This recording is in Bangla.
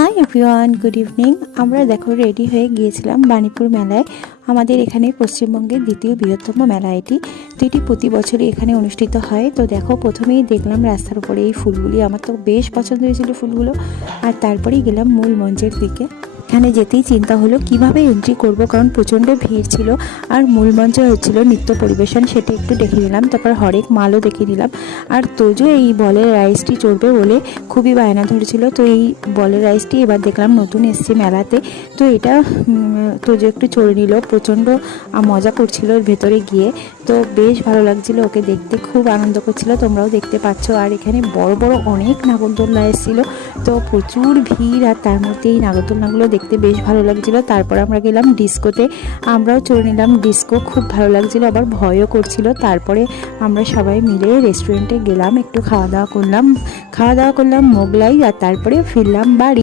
Hi everyone, good evening. আমরা দেখো রেডি হয়ে গিয়েছিলাম বাণীপুর মেলায়। আমাদের এখানে পশ্চিমবঙ্গের দ্বিতীয় বৃহত্তম মেলা এটি। তো এটি প্রতি বছরই এখানে অনুষ্ঠিত হয়। তো দেখো প্রথমেই দেখলাম রাস্তার উপরে এই ফুলগুলি, আমার তো বেশ পছন্দ হয়েছিল ফুলগুলো। আর তারপরেই গেলাম মূল মঞ্চের দিকে। এখানে যেতেই চিন্তা হলো কিভাবে এন্ট্রি করব, কারণ প্রচণ্ড ভিড় ছিল। আর মূল মঞ্চে হচ্ছিল নৃত্য পরিবেশন, সেটা একটু দেখে নিলাম। তারপর হরেক মালও দেখে নিলাম। আর তোজো এই বলের রাইসটি চড়বে বলে খুবই বায়না ধরেছিল। তো এই বলের রাইসটি এবার দেখলাম নতুন এসছে মেলাতে। তো এটা তোজো একটু চড়ে নিল, প্রচণ্ড মজা করছিল এর ভেতরে গিয়ে। তো বেশ ভালো লাগছিল ওকে দেখতে, খুব আনন্দ করছিল, তোমরাও দেখতে পাচ্ছ। আর এখানে বড় বড় অনেক নাগরদোলনা এসেছিলো, তো প্রচুর ভিড়। আর তার মধ্যে এই নাগরদোলনাগুলো দেখতে বেশ ভালো লাগছিল। তারপর আমরা গেলাম ডিস্কোতে, আমরাও চড়ে নিলাম ডিস্কো, খুব ভালো লাগছিল, আবার ভয়ও করছিল। তারপরে আমরা সবাই মিলে রেস্টুরেন্টে গেলাম, একটু খাওয়া দাওয়া করলাম মোগলাই। আর তারপরে ফিরলাম বাড়ি।